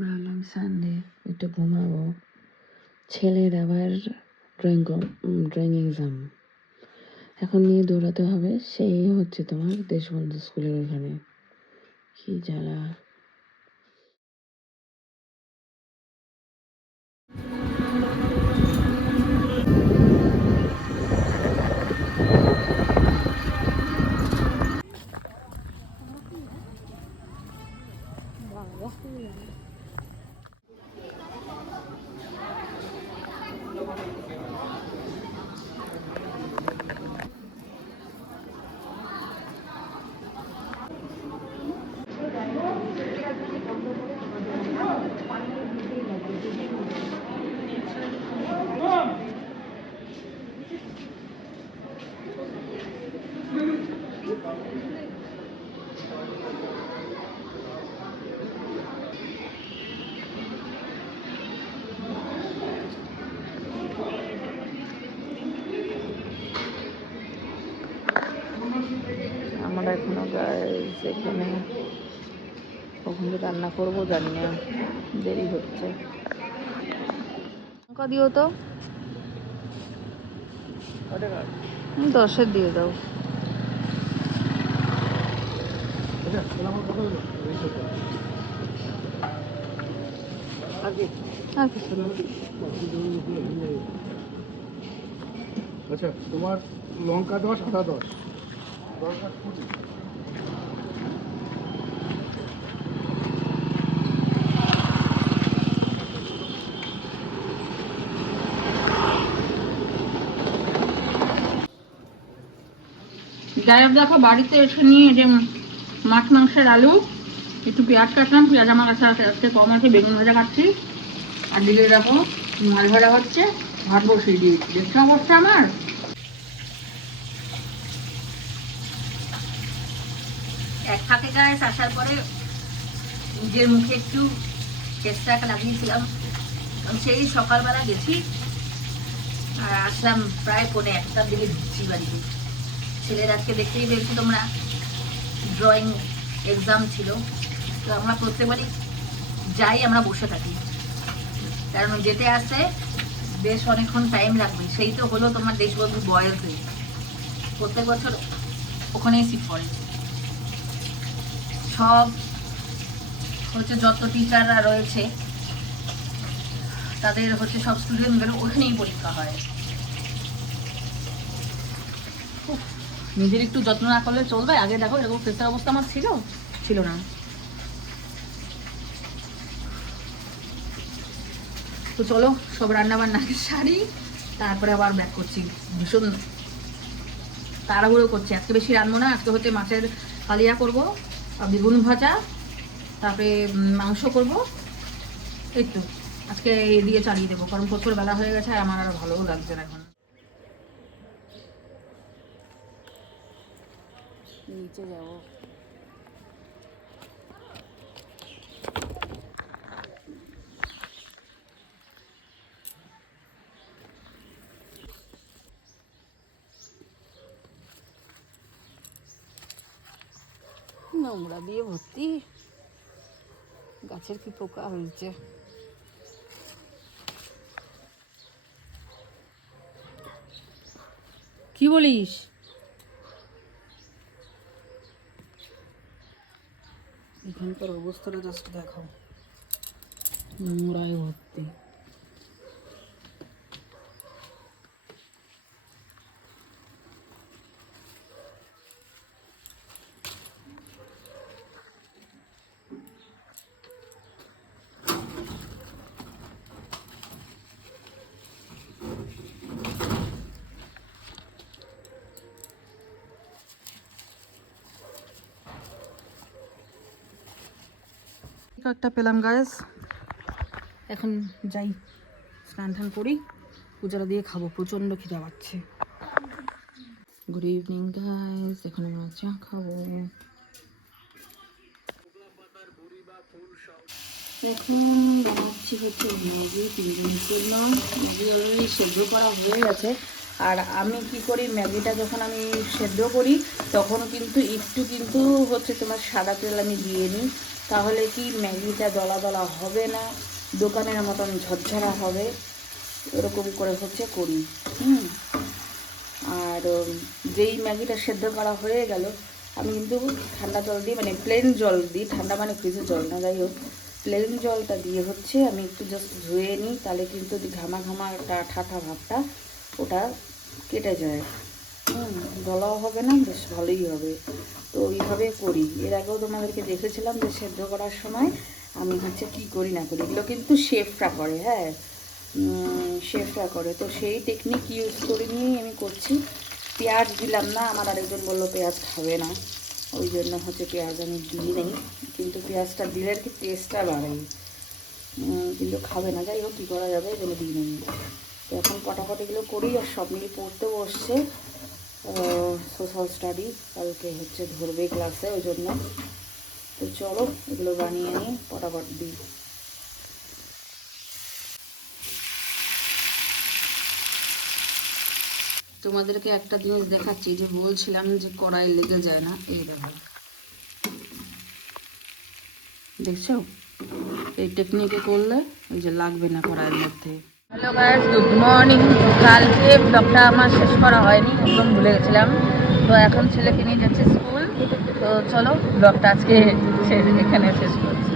ভাবলাম, সানডে একটু ঘুমাবো। ছেলের আবার ড্রয়িং ড্রয়িং এক্সাম এখন নিয়ে দৌড়াতে হবে, সেই হচ্ছে তোমার দেশবন্ধু স্কুলের ওখানে। কি জ্বালা। আমরা এখনও গাইজ এখানে কখন যে রান্না করব জানি না দেরি হচ্ছে। লঙ্কা দিও তো। দশের দিয়ে দাও। আর কিছু আচ্ছা তোমার লঙ্কা দশ আদা দশ। যাই হোক দেখো, বাড়িতে এসে নিয়ে যে মাছ, মাংসের আলু, একটু পেঁয়াজ কাটলাম। পেঁয়াজ আমার কাছে আছে, আজকে কম আছে, বেগুন ভাজা খাচ্ছি আর দিকে দেখো, মাছ ভাজা হচ্ছে, ভাত বসিয়ে দিয়েছি। দেখছ অবস্থা আমার? ফাঁকে গায়ে আসার পরে নিজের মুখে একটু চেষ্টা লাগিয়েছিলাম। আমি সেই সকালবেলা গেছি, আর আসলাম প্রায় পৌনে একটার দিকে ঢুকছি বাড়িতে ছেলের আজকে দেখতেই পেয়েছ তোমরা ড্রয়িং এক্সাম ছিল। তো আমরা প্রত্যেকবারই যাই, আমরা বসে থাকি। কারণ যেতে আসতে বেশ অনেকক্ষণ টাইম লাগবে। সেই তো হলো তোমার দেশবন্ধু বয়স হয়ে প্রত্যেক বছর ওখানেই সিট পড়ে। সব হচ্ছে যত টিচাররা রয়েছে, তাদের হচ্ছে সব স্টুডেন্টদের ওখানেই পরীক্ষা হয়। নিজের একটু যত্ন না করলে চলবে? আগে দেখো এরকম প্রেসার অবস্থা আমার ছিল? ছিল না। তো চলো, সব রান্না বান্না আগে সারি, তারপরে আবার ব্যাক করছি। ভীষণ তাড়াহুড়ো করছি। আজকে বেশি রান্না না, আজকে হচ্ছে মাছের কালিয়া করব। বেগুন ভাজা, তারপরে মাংস করব। এই তো, আজকে এ দিয়ে চালিয়ে দেবো, কারণ প্রচুর বেলা হয়ে গেছে, আর আমার আর ভালোও লাগছে না এখন। নিচে যাব। নোংরা দিয়ে ভর্তি। গাছের কি পোকা হয়েছে? কি বলিস? এখানকার অবস্থাটা জাস্ট দেখো নোংরায় ভর্তি। একটা পেলাম গায়েস এখন যাই, স্নান টান করি। পূজাটা দিয়ে খাব, প্রচণ্ড খিদা পাচ্ছে। গুড ইভিনিং গাইস এখন আমরা চা খাব। এখন বানাচ্ছি হচ্ছে ম্যাগি তিনজনের জন্য। ম্যাগি অলরেডি সেদ্ধ করা হয়ে গেছে। আর আমি কি করি, ম্যাগিটা যখন আমি সেদ্ধ করি, তখন কিন্তু একটু কিন্তু হচ্ছে তোমার সাদা তেল আমি দিয়ে নিই। তাহলে কি ম্যাগিটা দলা দলা হবে না, দোকানের মতন ঝরঝরা হবে এরকম করে হচ্ছে করি। হুম। আর যেই ম্যাগিটা সেদ্ধ করা হয়ে গেল, আমি কিন্তু ঠান্ডা জল দিই মানে প্লেন জল দিই, ঠান্ডা মানে ফ্রিজের জল না, যাই হোক। প্লেন জলটা দিয়ে হচ্ছে আমি একটু জাস্ট ধুয়ে নিই, তাহলে কিন্তু ঘামা ঘামা একটা ঠাঠা ভাবটা ওটা কেটে যায়। হুম গলাও হবে না, বেশ ভালোই হবে। তো ওইভাবে করি। এর আগেও তোমাদেরকে দেখেছিলাম যে সেদ্ধ করার সময় আমি হচ্ছে কি করি না করি, এগুলো কিন্তু শেফরা করে হ্যাঁ? শেফরা করে। তো সেই টেকনিক ইউজ করে নিয়েই আমি করছি। পেঁয়াজ দিলাম না, আমার আরেকজন বলল পেঁয়াজ খাবে না। ওই জন্য হচ্ছে পেঁয়াজ আমি দিই নেই। কিন্তু পেঁয়াজটা দিলে আর কি টেস্টটা বাড়ে। কিন্তু খাবে না। যাই হোক, কী করা যাবে? এগুলো দিই নেই। তো এখন পটাপট এগুলো করি আর সব মিলে পড়তে বসছে। সোশ্যাল স্টাডি কালকে হচ্ছে ধরবে ক্লাসে ওই জন্য। তো চলো, এগুলো বানিয়ে নিই, পটাপট দিই। তোমাদেরকে একটা জিনিস দেখাচ্ছি, যে বলছিলাম যে কড়াই লেগে যায় না, এই ব্যাপার দেখছ? এই টেকনিকে করলে ওই যে লাগবে না কড়াইয়ের মধ্যে। হ্যালো গাইজ গুড মর্নিং কালকে ব্লগটা আমার শেষ করা হয়নি, একদম ভুলে গেছিলাম। তো এখন ছেলেকে নিয়ে যাচ্ছে স্কুল তো চলো ব্লগটা আজকে এখানে শেষ করছি।